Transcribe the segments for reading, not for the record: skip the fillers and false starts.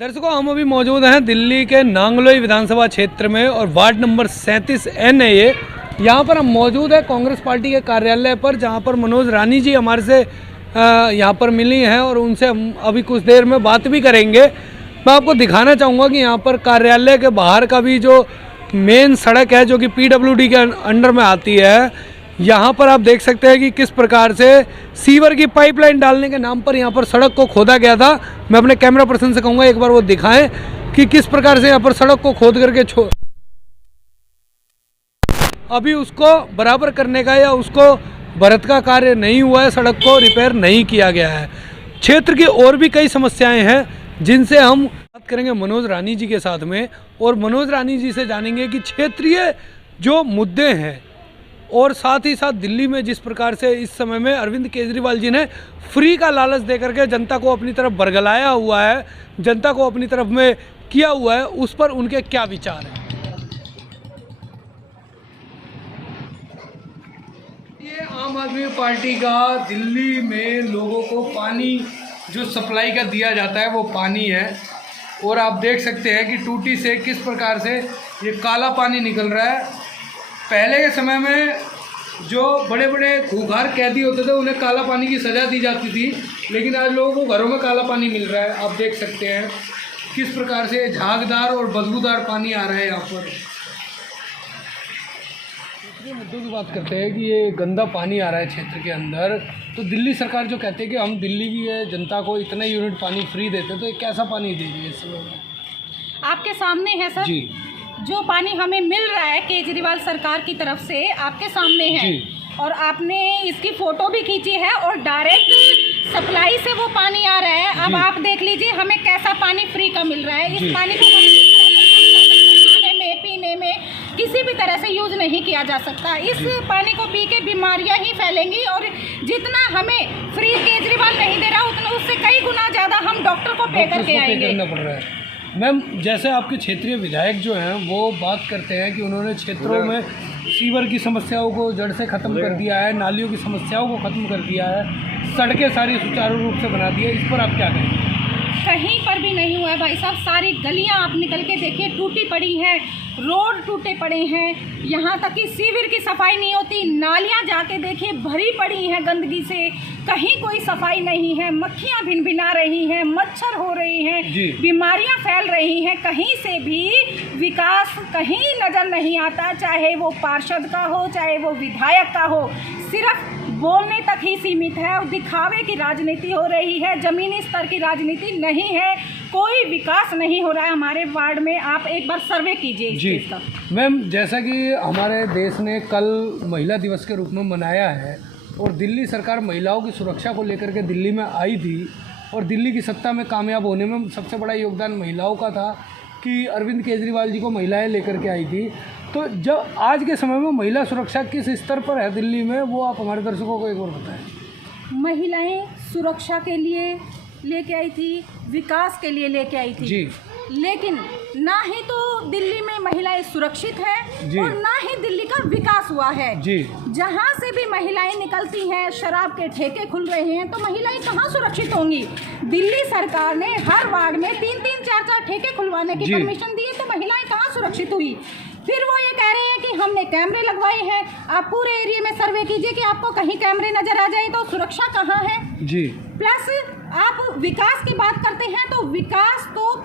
दर्शकों, हम अभी मौजूद हैं दिल्ली के नांगलोई विधानसभा क्षेत्र में और वार्ड नंबर 37N है ये। यहाँ पर हम मौजूद है कांग्रेस पार्टी के कार्यालय पर, जहाँ पर मनोज रानी जी हमारे से यहाँ पर मिली हैं और उनसे हम अभी कुछ देर में बात भी करेंगे। मैं आपको दिखाना चाहूँगा कि यहाँ पर कार्यालय के बाहर का भी जो मेन सड़क है जो कि PWD के अंडर में आती है, यहाँ पर आप देख सकते हैं कि किस प्रकार से सीवर की पाइपलाइन डालने के नाम पर यहाँ पर सड़क को खोदा गया था। मैं अपने कैमरा पर्सन से कहूँगा एक बार वो दिखाएं कि किस प्रकार से यहाँ पर सड़क को खोद करके अभी उसको बराबर करने का या उसको भरत का कार्य नहीं हुआ है, सड़क को रिपेयर नहीं किया गया है। क्षेत्र की और भी कई समस्याएं हैं जिनसे हम बात करेंगे मनोज रानी जी के साथ में, और मनोज रानी जी से जानेंगे कि क्षेत्रीय जो मुद्दे हैं और साथ ही साथ दिल्ली में जिस प्रकार से इस समय में अरविंद केजरीवाल जी ने फ्री का लालच दे करके जनता को अपनी तरफ बरगलाया हुआ है, जनता को अपनी तरफ में किया हुआ है, उस पर उनके क्या विचार हैं। ये आम आदमी पार्टी का दिल्ली में लोगों को पानी जो सप्लाई का दिया जाता है वो पानी है, और आप देख सकते हैं कि टूटी से किस प्रकार से ये काला पानी निकल रहा है। पहले के समय में जो बड़े बड़े खूंखार कैदी होते थे उन्हें काला पानी की सज़ा दी जाती थी, लेकिन आज लोगों को घरों में काला पानी मिल रहा है। आप देख सकते हैं किस प्रकार से झागदार और बदबूदार पानी आ रहा है यहाँ पर। दूसरे मुद्दों की बात करते हैं कि ये गंदा पानी आ रहा है क्षेत्र के अंदर, तो दिल्ली सरकार जो कहती है कि हम दिल्ली की जनता को इतने यूनिट पानी फ्री देते, तो ये कैसा पानी देगी इस समय में? आपके सामने है सर जी। जो पानी हमें मिल रहा है केजरीवाल सरकार की तरफ से आपके सामने है, और आपने इसकी फोटो भी खींची है और डायरेक्ट सप्लाई से वो पानी आ रहा है। अब आप देख लीजिए हमें कैसा पानी फ्री का मिल रहा है। इस पानी को खाने में, पीने में किसी भी तरह से यूज नहीं किया जा सकता। इस पानी को पी के बीमारियां ही फैलेंगी, और जितना हमें फ्री केजरीवाल नहीं दे रहा उतना उससे कई गुना ज़्यादा हम डॉक्टर को पे करके आएंगे। मैम, जैसे आपके क्षेत्रीय विधायक जो हैं वो बात करते हैं कि उन्होंने क्षेत्रों में सीवर की समस्याओं को जड़ से ख़त्म कर दिया है, नालियों की समस्याओं को ख़त्म कर दिया है, सड़कें सारी सुचारू रूप से बना दी है, इस पर आप क्या कहेंगे? कहीं पर भी नहीं हुआ है भाई साहब। सारी गलियां आप निकल के देखिए टूटी पड़ी हैं, रोड टूटे पड़े हैं, यहाँ तक कि सीवर की सफाई नहीं होती। नालियां जाके देखिए भरी पड़ी हैं गंदगी से, कहीं कोई सफाई नहीं है। मक्खियां भिनभिना रही हैं, मच्छर हो रही हैं, बीमारियां फैल रही हैं। कहीं से भी विकास कहीं नज़र नहीं आता, चाहे वो पार्षद का हो चाहे वो विधायक का हो। सिर्फ बोलने तक ही सीमित है और दिखावे की राजनीति हो रही है, ज़मीनी स्तर की राजनीति नहीं है। कोई विकास नहीं हो रहा है हमारे वार्ड में। आप एक बार सर्वे कीजिए जी मैम। जैसा कि हमारे देश ने कल महिला दिवस के रूप में मनाया है और दिल्ली सरकार महिलाओं की सुरक्षा को लेकर के दिल्ली में आई थी, और दिल्ली की सत्ता में कामयाब होने में सबसे बड़ा योगदान महिलाओं का था कि अरविंद केजरीवाल जी को महिलाएं लेकर के आई थी। तो जब आज के समय में महिला सुरक्षा किस स्तर पर है दिल्ली में, वो आप हमारे दर्शकों को एक बार बताएं। महिलाएं सुरक्षा के लिए लेके आई थी, विकास के लिए लेके आई थी जी। लेकिन ना ही तो दिल्ली में महिलाएं सुरक्षित हैं और ना ही दिल्ली का विकास हुआ है जी। जहाँ से भी महिलाएं निकलती हैं शराब के ठेके खुल रहे हैं, तो महिलाएं कहाँ सुरक्षित होंगी? दिल्ली सरकार ने हर वार्ड में 3-3, 4-4 ठेके खुलवाने की परमिशन दी है, तो महिलाएं कहाँ सुरक्षित हुई? फिर वो ये कह रहे हैं कि हमने कैमरे लगवाए हैं। आप पूरे एरिया में सर्वे कीजिए कि आपको कहीं कैमरे नजर आ जाए, तो सुरक्षा कहाँ है जी। प्लस आप विकास की बात करते हैं, तो विकास तो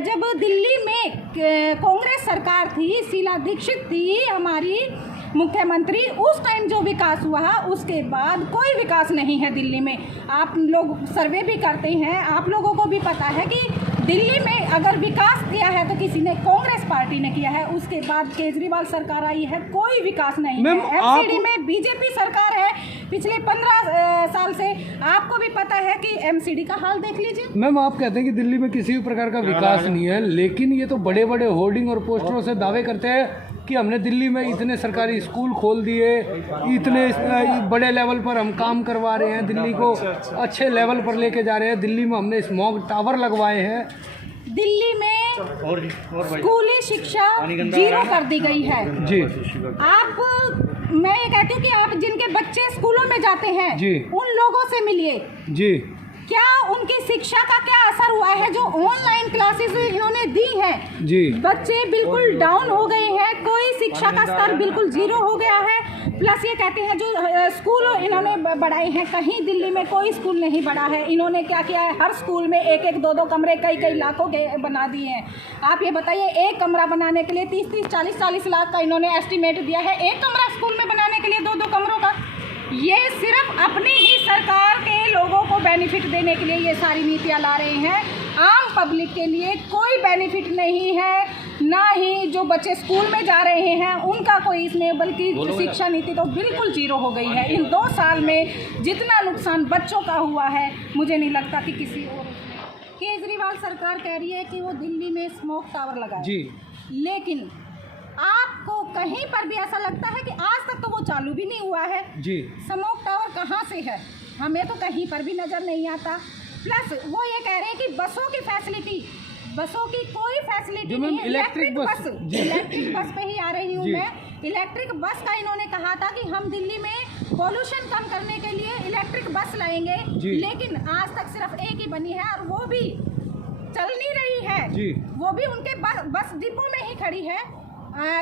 जब दिल्ली में कांग्रेस सरकार थी, शीला दीक्षित थी हमारी मुख्यमंत्री, उस टाइम जो विकास हुआ, उसके बाद कोई विकास नहीं है दिल्ली में। आप लोग सर्वे भी करते हैं, आप लोगों को भी पता है कि दिल्ली में अगर विकास किया है तो किसी ने कांग्रेस पार्टी ने किया है, उसके बाद केजरीवाल सरकार आई है, कोई विकास नहीं है। एमसीडी में बीजेपी सरकार है पिछले 15 साल से। आपको भी पता है कि एमसीडी का हाल देख लीजिए। मैम, आप कहते हैं कि दिल्ली में किसी भी प्रकार का विकास नहीं है, लेकिन ये तो बड़े बड़े होर्डिंग और पोस्टरों से दावे करते हैं कि हमने दिल्ली में इतने सरकारी स्कूल खोल दिए, इतने बड़े लेवल पर हम काम करवा रहे हैं, दिल्ली को अच्छे लेवल पर लेके जा रहे हैं, दिल्ली में हमने स्मॉग टावर लगवाए हैं। दिल्ली में स्कूली शिक्षा 0 कर दी गई है जी। मैं ये कहती हूँ कि आप जिनके बच्चे स्कूलों में जाते हैं जी, उन लोगों से मिलिए जी। क्या उनकी शिक्षा का क्या असर हुआ है? जो ऑनलाइन क्लासेस इन्होंने दी हैं जी, बच्चे बिल्कुल डाउन हो गए हैं, कोई शिक्षा का स्तर बिल्कुल जीरो हो गया है। प्लस ये कहते हैं जो स्कूल इन्होंने बढ़ाए हैं, कहीं दिल्ली में कोई स्कूल नहीं बढ़ा है। इन्होंने क्या किया है, हर स्कूल में एक एक दो दो कमरे कई लाखों के बना दिए हैं। आप ये बताइए, एक कमरा बनाने के लिए 30 40 लाख का इन्होंने एस्टिमेट दिया है, एक कमरा स्कूल में बनाने के लिए दो कमरों का। ये सिर्फ अपनी ही सरकार के लोगों को बेनिफिट देने के लिए ये सारी नीतियाँ ला रहे हैं। आम पब्लिक के लिए कोई बेनिफिट नहीं है, ना ही जो बच्चे स्कूल में जा रहे हैं उनका कोई इसमें, बल्कि शिक्षा नीति तो बिल्कुल जीरो हो गई है। इन 2 साल में जितना नुकसान बच्चों का हुआ है, मुझे नहीं लगता कि किसी और। केजरीवाल सरकार कह रही है कि वो दिल्ली में स्मोक टावर लगाए जी, लेकिन आपको कहीं पर भी ऐसा लगता है कि आज तक तो वो चालू भी नहीं हुआ है जी। स्मोक टावर कहाँ से है? हमें तो कहीं पर भी नज़र नहीं आता। प्लस वो ये कह रहे हैं कि बसों की फैसिलिटी, बसों की कोई फैसिलिटी नहीं है। इलेक्ट्रिक बस पे ही आ रही हूँ मैं। इलेक्ट्रिक बस का इन्होंने कहा था कि हम दिल्ली में पॉल्यूशन कम करने के लिए इलेक्ट्रिक बस लाएंगे, लेकिन आज तक सिर्फ एक ही बनी है और वो भी चल नहीं रही है। वो भी उनके बस डिपो में ही खड़ी है,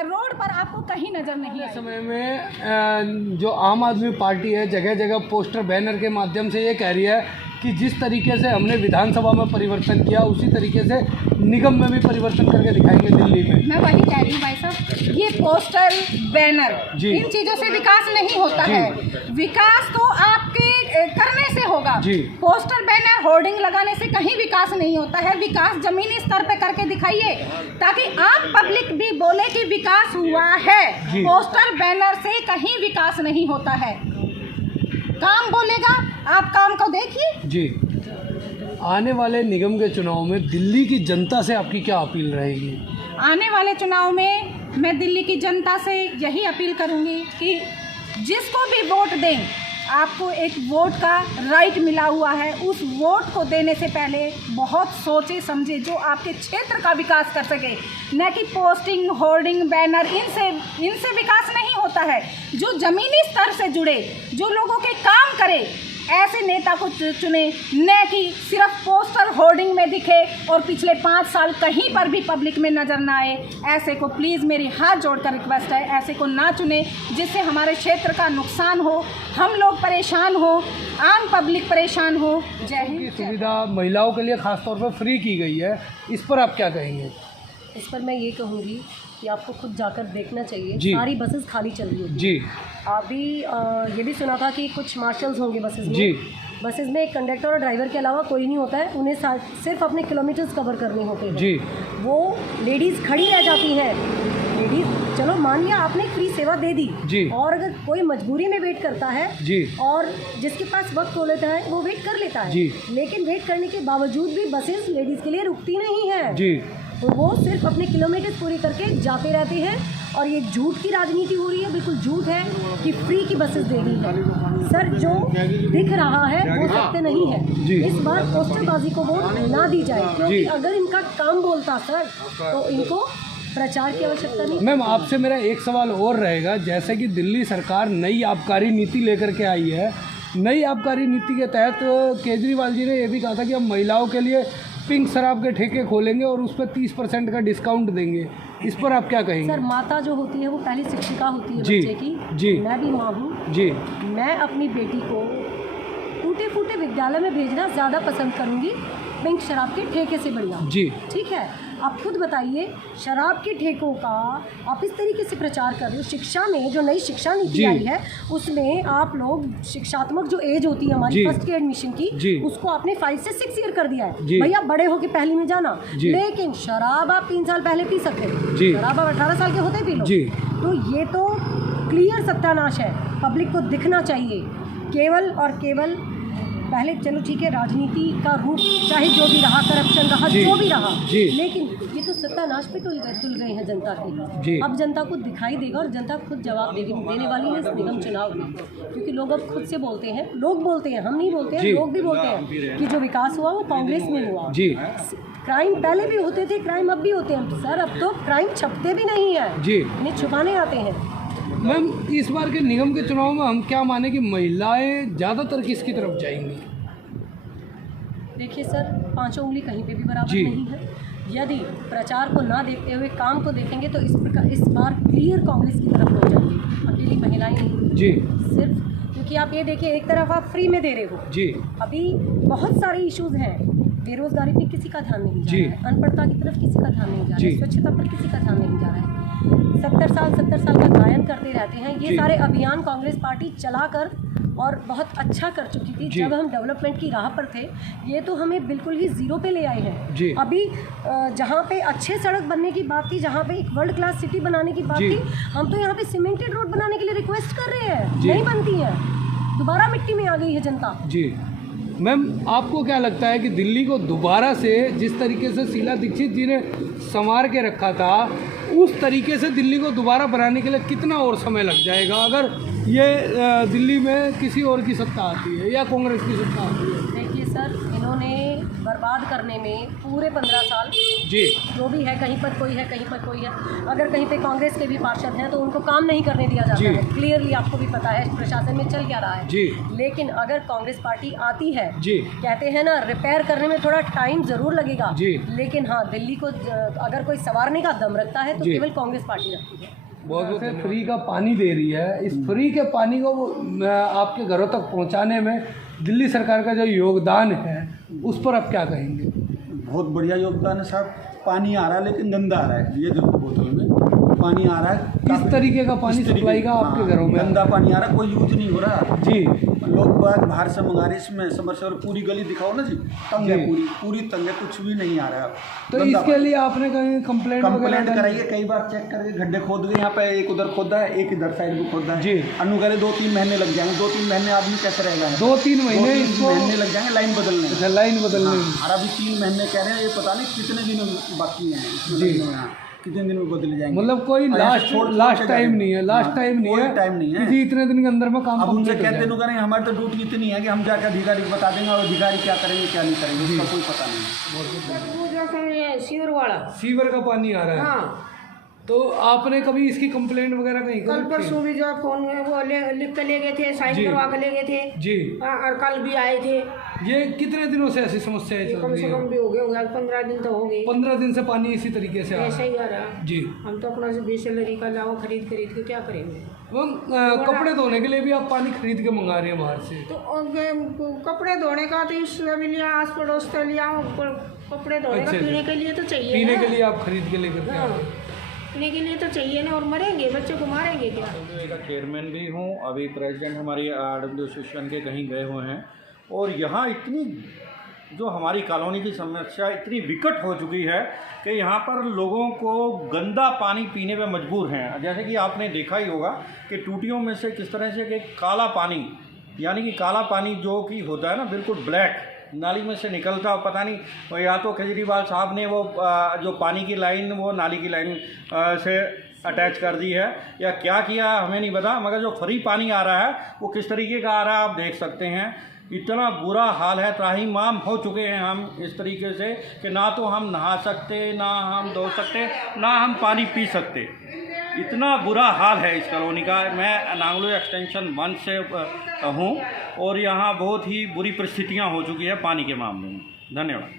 रोड पर आपको कहीं नजर नहीं आएगी। समय में जो आम आदमी पार्टी है जगह जगह पोस्टर बैनर के माध्यम से ये कह रही है कि जिस तरीके से हमने विधानसभा में परिवर्तन किया उसी तरीके से निगम में भी परिवर्तन करके दिखाएंगे दिल्ली में। मैं वही कह रही हूँ भाई साहब, ये पोस्टर बैनर इन चीज़ों से विकास नहीं होता है। विकास तो आपके करने से होगा। पोस्टर बैनर होर्डिंग लगाने से कहीं विकास नहीं होता है। विकास जमीनी स्तर पे करके दिखाइए ताकि आम पब्लिक भी बोले कि विकास हुआ है। पोस्टर बैनर से कहीं विकास नहीं होता है। काम बोलेगा, आप काम को देखिए। जी, आने वाले निगम के चुनाव में दिल्ली की जनता से आपकी क्या अपील रहेगी? आने वाले चुनाव में मैं दिल्ली की जनता से यही अपील करूंगी कि जिसको भी वोट दें, आपको एक वोट का राइट मिला हुआ है। उस वोट को देने से पहले बहुत सोचे समझे, जो आपके क्षेत्र का विकास कर सके, न कि पोस्टिंग होर्डिंग बैनर इनसे विकास नहीं होता है। जो ज़मीनी स्तर से जुड़े, जो लोगों के काम करे, ऐसे नेता को चुने, न कि सिर्फ पोस्टर होर्डिंग में दिखे और पिछले 5 साल कहीं पर भी पब्लिक में नज़र ना आए। ऐसे को प्लीज़ मेरी हाथ जोड़कर रिक्वेस्ट है, ऐसे को ना चुने जिससे हमारे क्षेत्र का नुकसान हो, हम लोग परेशान हो, आम पब्लिक परेशान हो। जय हिंद। सुविधा महिलाओं के लिए खासतौर पर फ्री की गई है, इस पर आप क्या कहेंगे? इस पर मैं ये कहूँगी कि आपको खुद जाकर देखना चाहिए। सारी बसेस खाली चल रही है जी। अभी ये भी सुना था कि कुछ मार्शल्स होंगे बसेस में जी। बसेस में एक कंडक्टर और ड्राइवर के अलावा कोई नहीं होता है। उन्हें सिर्फ अपने किलोमीटर्स कवर करने होते हैं जी। वो लेडीज़ खड़ी रह जाती हैं। लेडीज़, चलो मान लिया आपने फ्री सेवा दे दी जी, और अगर कोई मजबूरी में वेट करता है जी, और जिसके पास वक्त हो लेता है वो वेट कर लेता है जी, लेकिन वेट करने के बावजूद भी बसेस लेडीज़ के लिए रुकती नहीं है जी। तो वो सिर्फ अपने किलोमीटर पूरी करके जाते रहते हैं। और ये झूठ की राजनीति हो रही है, बिल्कुल झूठ है कि फ्री की बसेस दे दी है। सर, जो दिख रहा है वो सत्य नहीं है। इस बार पोस्टरबाजी को वोट ना दी जाए, क्योंकि अगर इनका काम बोलता सर तो इनको प्रचार की आवश्यकता नहीं। मैम, आपसे मेरा एक सवाल और रहेगा, जैसे कि दिल्ली सरकार नई आबकारी नीति लेकर के आई है, नई आबकारी नीति के तहत केजरीवाल जी ने ये भी कहा था कि हम महिलाओं के लिए पिंक शराब के ठेके खोलेंगे और उस पर 30% का डिस्काउंट देंगे। इस पर आप क्या कहेंगे? सर, माता जो होती है वो पहली शिक्षिका होती है बच्चे की जी। मैं भी माँ हूँ जी। मैं अपनी बेटी को टूटे फूटे विद्यालय में भेजना ज़्यादा पसंद करूँगी पिंक शराब के ठेके से बढ़िया जी। ठीक है, आप खुद बताइए, शराब के ठेकों का आप इस तरीके से प्रचार कर रहे हो। शिक्षा में जो नई शिक्षा नीति आई है उसमें आप लोग शिक्षात्मक जो एज होती है हमारी फर्स्ट के एडमिशन की, उसको आपने 5 से 6 ईयर कर दिया है। भैया बड़े हो के पहली में जाना, लेकिन शराब आप 3 साल पहले पी सकते थे, शराब आप 18 साल के होते पी लो। तो ये तो क्लियर सत्यानाश है, पब्लिक को दिखना चाहिए। केवल और केवल पहले चलो ठीक है, राजनीति का रूप चाहे जो भी रहा, करप्शन रहा, जो भी रहा, लेकिन ये तो सत्यानाश पे तुल गए हैं जनता की। अब जनता को दिखाई देगा और जनता खुद जवाब देने वाली है इस निगम चुनाव में, क्योंकि लोग अब खुद से बोलते हैं। लोग बोलते हैं, हम नहीं बोलते हैं, लोग भी बोलते हैं कि जो विकास हुआ वो कांग्रेस में हुआ। क्राइम पहले भी होते थे, क्राइम अब भी होते हैं सर। अब तो क्राइम छपते भी नहीं है, इन्हें छुपाने आते हैं। मैम, इस बार के निगम के चुनाव में हम क्या माने कि महिलाएं ज़्यादातर किसकी तरफ जाएंगी? देखिए सर, पांचों उंगली कहीं पे भी बराबर नहीं है। यदि प्रचार को ना देखते हुए काम को देखेंगे तो इस बार क्लियर कांग्रेस की तरफ हो जाएंगे। अकेली महिलाएं नहीं जी, सिर्फ क्योंकि आप ये देखिए, एक तरफ आप फ्री में दे रहे हो जी, अभी बहुत सारे इश्यूज हैं। बेरोजगारी पे किसी का ध्यान नहीं जा रहा है, अनपढ़ता की तरफ किसी का ध्यान नहीं जा रहा है, स्वच्छता पर किसी का ध्यान नहीं जा रहा है। 70 साल का गायन करते रहते हैं। ये सारे अभियान कांग्रेस पार्टी चलाकर और बहुत अच्छा कर चुकी थी। जब हम डेवलपमेंट की राह पर थे, ये तो हमें बिल्कुल ही जीरो पे ले आए हैं। अभी जहाँ पे अच्छे सड़क बनने की बात थी, जहाँ पे एक वर्ल्ड क्लास सिटी बनाने की बात थी, हम तो यहाँ पे सीमेंटेड रोड बनाने के लिए रिक्वेस्ट कर रहे हैं, नहीं बनती है। दोबारा मिट्टी में आ गई है जनता जी। मैम, आपको क्या लगता है कि दिल्ली को दोबारा से जिस तरीके से शीला दीक्षित जी ने संवार के रखा था, उस तरीके से दिल्ली को दोबारा बनाने के लिए कितना और समय लग जाएगा अगर ये दिल्ली में किसी और की सत्ता आती है या कांग्रेस की सत्ता आती है? देखिए सर, इन्होंने बर्बाद करने में पूरे 15 साल जी, जो भी है, कहीं पर कोई है, कहीं पर कोई है। अगर कहीं पे कांग्रेस के भी पार्षद हैं तो उनको काम नहीं करने दिया जाता है। क्लियरली आपको भी पता है प्रशासन में चल क्या रहा है जी। लेकिन अगर कांग्रेस पार्टी आती है जी, कहते हैं ना, रिपेयर करने में थोड़ा टाइम जरूर लगेगा जी, लेकिन हाँ, दिल्ली को अगर कोई संवारने का दम रखता है तो केवल कांग्रेस पार्टी रखती है। बहुत फ्री का पानी दे रही है, इस फ्री के पानी को आपके घरों तक पहुंचाने में दिल्ली सरकार का जो योगदान है उस पर आप क्या कहेंगे? बहुत बढ़िया योगदान है साहब। पानी आ रहा है लेकिन गंदा आ रहा है। ये देखो बोतल में पानी आ रहा है, किस तरीके का पानी सप्लाई का आपके घरों में? गंदा पानी आ रहा है, कोई यूज नहीं हो रहा जी। लोग बाहर से मंगा रहे, इसमें समरसेबल पूरी गली दिखाओ ना जी, तंग है, पूरी तंग है, कुछ भी नहीं आ रहा है। तो इसके लिए आपने कहीं कंप्लेंट कराई है, कई बार चेक करके गड्ढे खोद गए। यहाँ पे एक उधर खोदा है, एक इधर साइड में खोदा है जी। अनु कह रहे 2-3 महीने लग जाएंगे। 2-3 महीने आदमी कैसे रहेगा? 2-3 महीने लग जाएंगे लाइन बदलने। लाइन बदलने और अभी 3 महीने कह रहे हैं, ये पता नहीं कितने दिन बाकी हैं जी, कितने दिन में बदल जाएंगे। मतलब कोई लास्ट टाइम नहीं है, लास्ट टाइम नहीं है, टाइम नहीं है, किसी इतने दिन के अंदर में काम। अब उनसे कहते नहीं करेंगे, हमारी तो ड्यूटी इतनी है कि हम जाकर अधिकारी को बता देंगे और अधिकारी क्या करेंगे क्या नहीं करेंगे, उसका कोई पता नहीं। सीवर का पानी आ रहा है। तो आपने कभी इसकी कंप्लेंट वगैरह कहीं कल परसों भी जो फोन है वो लिख के ले गए थे, साइन करवा के ले गए थे जी। और कल भी आए थे। ये कितने दिनों से ऐसी समस्याएं चल रही है? कम से कम भी हो गए 15 दिन तो हो गए। 15 दिन से पानी इसी तरीके से ऐसा ही आ रहा जी। हम तो अपना से बिसलरी का लाओ खरीद के क्या करेंगे? कपड़े धोने के लिए भी आप पानी खरीद के मंगा रहे हैं बाहर से? तो कपड़े धोने का तो इसमें भी लिया, आस पड़ोस से लिया, कपड़े धोने का पीने के लिए तो चाहिए, पीने के लिए आप खरीद के लेकर पीने के लिए तो चाहिए ना, और मरेंगे बच्चों को मारेंगे क्या? का चेयरमैन भी हूँ, अभी प्रेसिडेंट हमारी RW एसोसिएशन के कहीं गए हुए हैं। और यहाँ इतनी जो हमारी कॉलोनी की समस्या इतनी विकट हो चुकी है कि यहाँ पर लोगों को गंदा पानी पीने पे मजबूर हैं। जैसे कि आपने देखा ही होगा कि टूटियों में से किस तरह से कि काला पानी, यानी कि काला पानी जो कि होता है ना, बिल्कुल ब्लैक नाली में से निकलता, पता नहीं वो या तो केजरीवाल साहब ने वो जो पानी की लाइन वो नाली की लाइन से अटैच कर दी है या क्या किया हमें नहीं पता, मगर जो फ्री पानी आ रहा है वो किस तरीके का आ रहा है आप देख सकते हैं। इतना बुरा हाल है, त्राहिमाम हो चुके हैं हम इस तरीके से कि ना तो हम नहा सकते, ना हम धो सकते, ना हम पानी पी सकते। इतना बुरा हाल है इस कॉलोनी का। मैं नांगलोई एक्सटेंशन 1 से हूँ और यहाँ बहुत ही बुरी परिस्थितियाँ हो चुकी है पानी के मामले में। धन्यवाद।